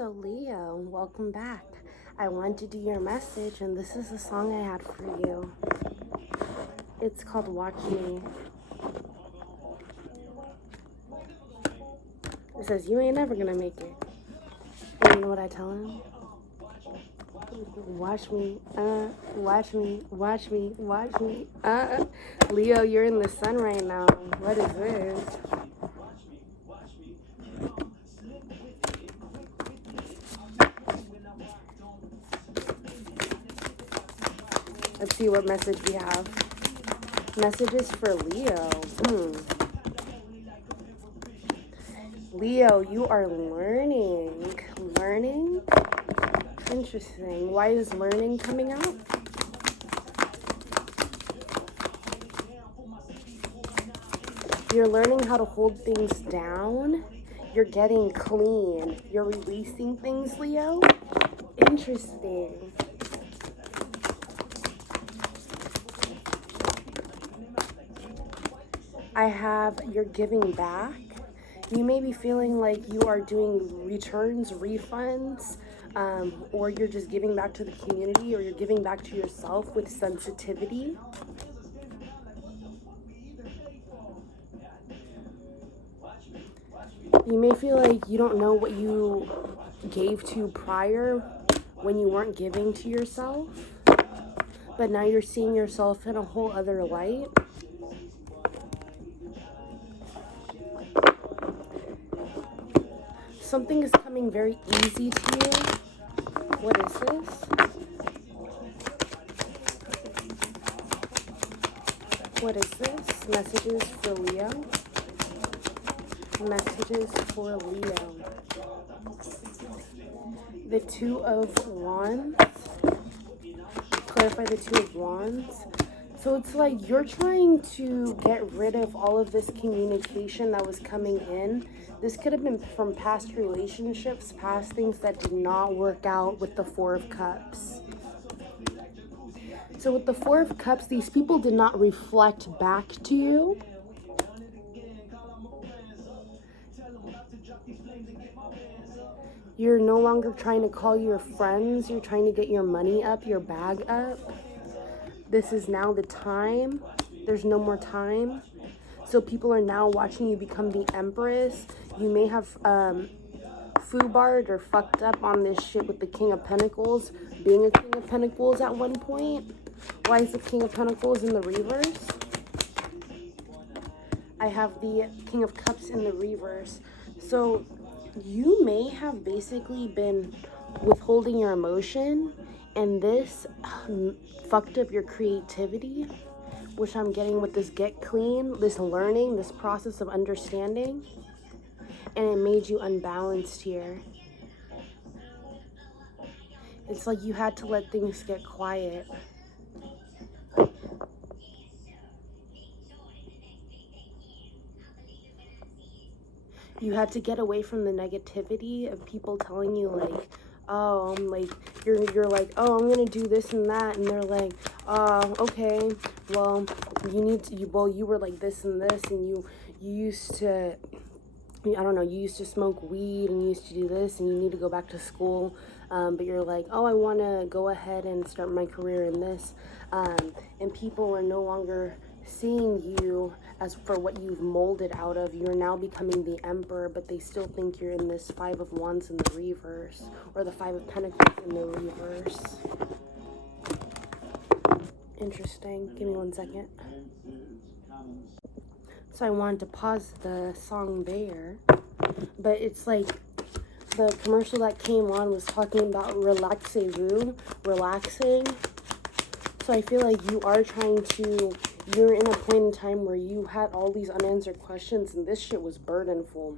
So Leo, welcome back. I wanted to do your message and this is the song I had for you. It's called Watch Me. It says, you ain't never gonna make it. And you know what I tell him? Watch me, watch me, watch me, watch me, Leo, you're in the sun right now. What is this? Let's see what message we have. Messages for Leo. Leo, you are learning. Learning? Interesting. Why is learning coming out? You're learning how to hold things down. You're getting clean. You're releasing things, Leo. Interesting. I have you're giving back. You may be feeling like you are doing returns, refunds, or you're just giving back to the community, or you're giving back to yourself with sensitivity. You may feel like you don't know what you gave to prior when you weren't giving to yourself, but now you're seeing yourself in a whole other light. Something is coming very easy to you. What is this? What is this? Messages for Leo. Messages for Leo. The Two of Wands. Clarify the Two of Wands. So it's like you're trying to get rid of all of this communication that was coming in. This could have been from past relationships, past things that did not work out with the Four of Cups. So with the Four of Cups, these people did not reflect back to you. You're no longer trying to call your friends. You're trying to get your money up, your bag up. This is now the time. There's no more time. So people are now watching you become the Empress. You may have foobarred or fucked up on this shit with the King of Pentacles, being a King of Pentacles at one point. Why is the King of Pentacles in the reverse? I have the King of Cups in the reverse. So you may have basically been withholding your emotion, and this fucked up your creativity, which I'm getting with this get clean, this learning, this process of understanding, and it made you unbalanced here. It's like you had to let things get quiet. You had to get away from the negativity of people telling you like, oh, like you're like, oh, I'm gonna do this and that, and they're like, oh, okay, well, you need to, you were like this and this, and you used to, I don't know, you used to smoke weed and you used to do this, and you need to go back to school, but you're like, oh, I want to go ahead and start my career in this, and people are no longer seeing you as for what you've molded out of. You're now becoming the Emperor, but they still think you're in this Five of Wands in the reverse, or the Five of Pentacles in the reverse. Interesting. Give me 1 second. So I wanted to pause the song there, but it's like the commercial that came on was talking about relaxez-vous, relaxing. So I feel like you are trying to, you're in a point in time where you had all these unanswered questions, and this shit was burdenful,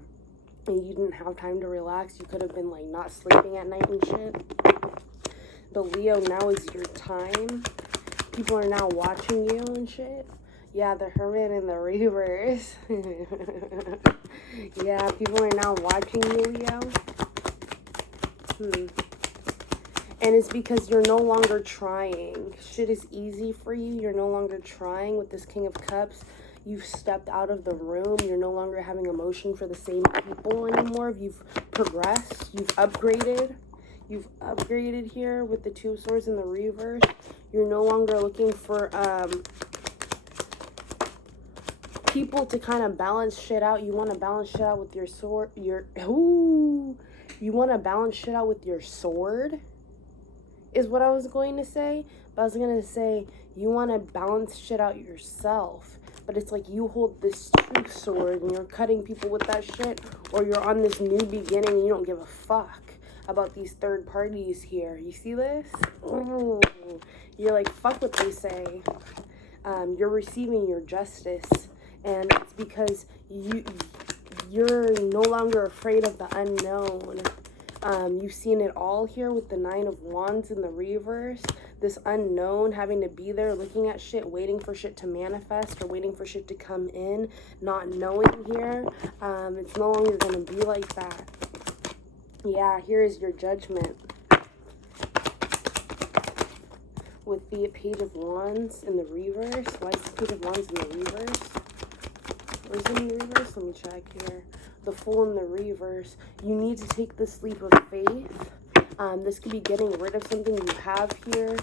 and you didn't have time to relax. You could have been like not sleeping at night and shit. But Leo, now is your time. People are now watching you and shit. Yeah, the Hermit in the reverse. Yeah, people are now watching you, Leo. And it's because you're no longer trying. Shit is easy for you. You're no longer trying with this King of Cups. you've stepped out of the room. You're no longer having emotion for the same people anymore. You've progressed. You've upgraded. You've upgraded here with the Two of Swords in the reverse. You're no longer looking for people to kind of balance shit out. You want to balance shit out with your sword. You want to balance shit out with your sword, is what I was going to say. But I was going to say, you want to balance shit out yourself. But it's like you hold this truth sword and you're cutting people with that shit. Or you're on this new beginning and you don't give a fuck about these third parties here. You see this? Ooh. You're like, fuck what they say. You're receiving your justice. And it's because you're no longer afraid of the unknown. You've seen it all here with the Nine of Wands in the reverse. This unknown, having to be there, looking at shit, waiting for shit to manifest or waiting for shit to come in, not knowing here. It's no longer going to be like that. Yeah, here is your judgment. With the Page of Wands in the reverse. Why is the Page of Wands in the reverse? Or is it in the reverse? Let me check here. The Fool in the reverse. You need to take this leap of faith. This could be getting rid of something you have here.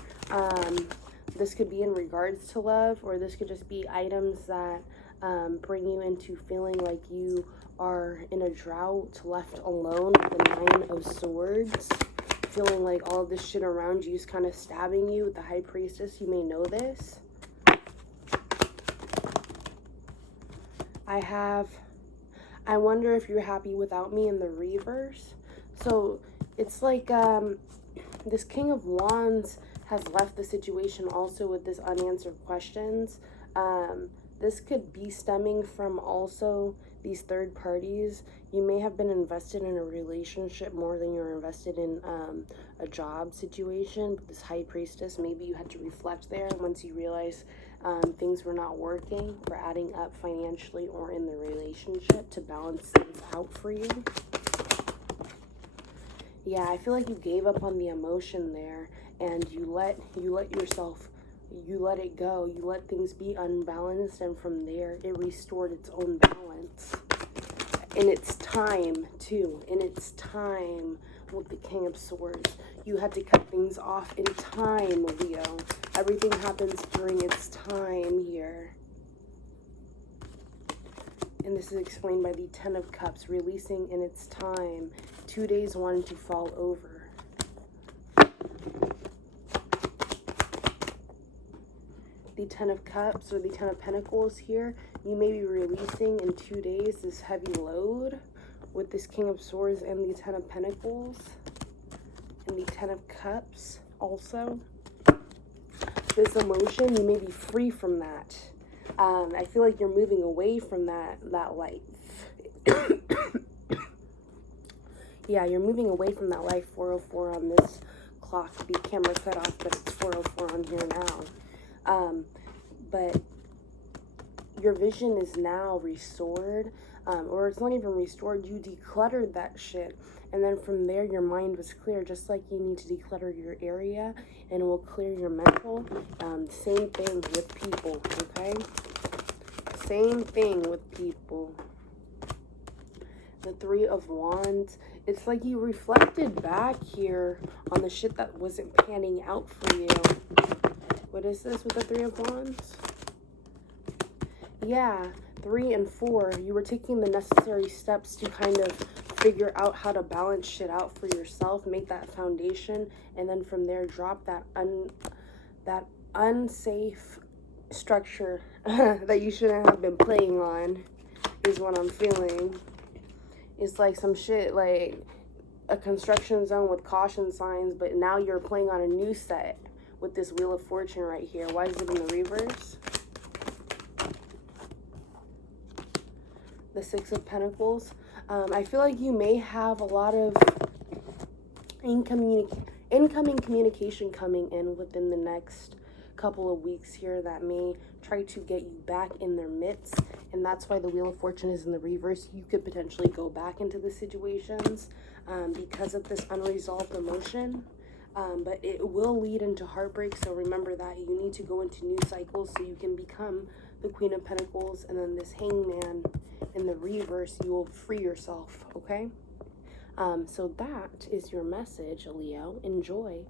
This could be in regards to love, or this could just be items that bring you into feeling like you are in a drought, left alone with the Nine of Swords. Feeling like all of this shit around you is kind of stabbing you with the High Priestess. You may know this. I wonder if you're happy without me in the reverse. So it's like this King of Wands has left the situation also with this unanswered questions. This could be stemming from also these third parties. You may have been invested in a relationship more than you're invested in a job situation. But this High Priestess, maybe you had to reflect there once you realize things were not working or adding up financially or in the relationship to balance things out for you. Yeah, I feel like you gave up on the emotion there and you let yourself, you let it go. You let things be unbalanced, and from there it restored its own balance. In its time too, in its time with the King of Swords. You had to cut things off in time, Leo. Everything happens during its time here. And this is explained by the Ten of Cups, releasing in its time. 2 days wanting to fall over. The Ten of Cups or the Ten of Pentacles here. You may be releasing in 2 days this heavy load with this King of Swords and the Ten of Pentacles. And the Ten of Cups also. This emotion, you may be free from that. I feel like you're moving away from that life. Yeah, you're moving away from that life. 404 on this clock. The camera cut off, but it's 404 on here now. But your vision is now restored. Or it's not even restored. You decluttered that shit. And then from there, your mind was clear. Just like you need to declutter your area and it will clear your mental. Same thing with people, okay? Same thing with people. The Three of Wands. It's like you reflected back here on the shit that wasn't panning out for you. What is this with the Three of Wands? Yeah, 3 and 4. You were taking the necessary steps to kind of figure out how to balance shit out for yourself, make that foundation, and then from there drop that unsafe structure that you shouldn't have been playing on, is what I'm feeling. It's like some shit like a construction zone with caution signs, but now you're playing on a new set with this Wheel of Fortune right here. Why is it in the reverse? The Six of Pentacles. I feel like you may have a lot of incoming communication coming in within the next couple of weeks here that may try to get you back in their midst, and that's why the Wheel of Fortune is in the reverse. You could potentially go back into the situations because of this unresolved emotion, but it will lead into heartbreak. So remember that you need to go into new cycles so you can become the Queen of Pentacles, and then this Hangman in the reverse, you will free yourself, okay? So that is your message, Leo. Enjoy.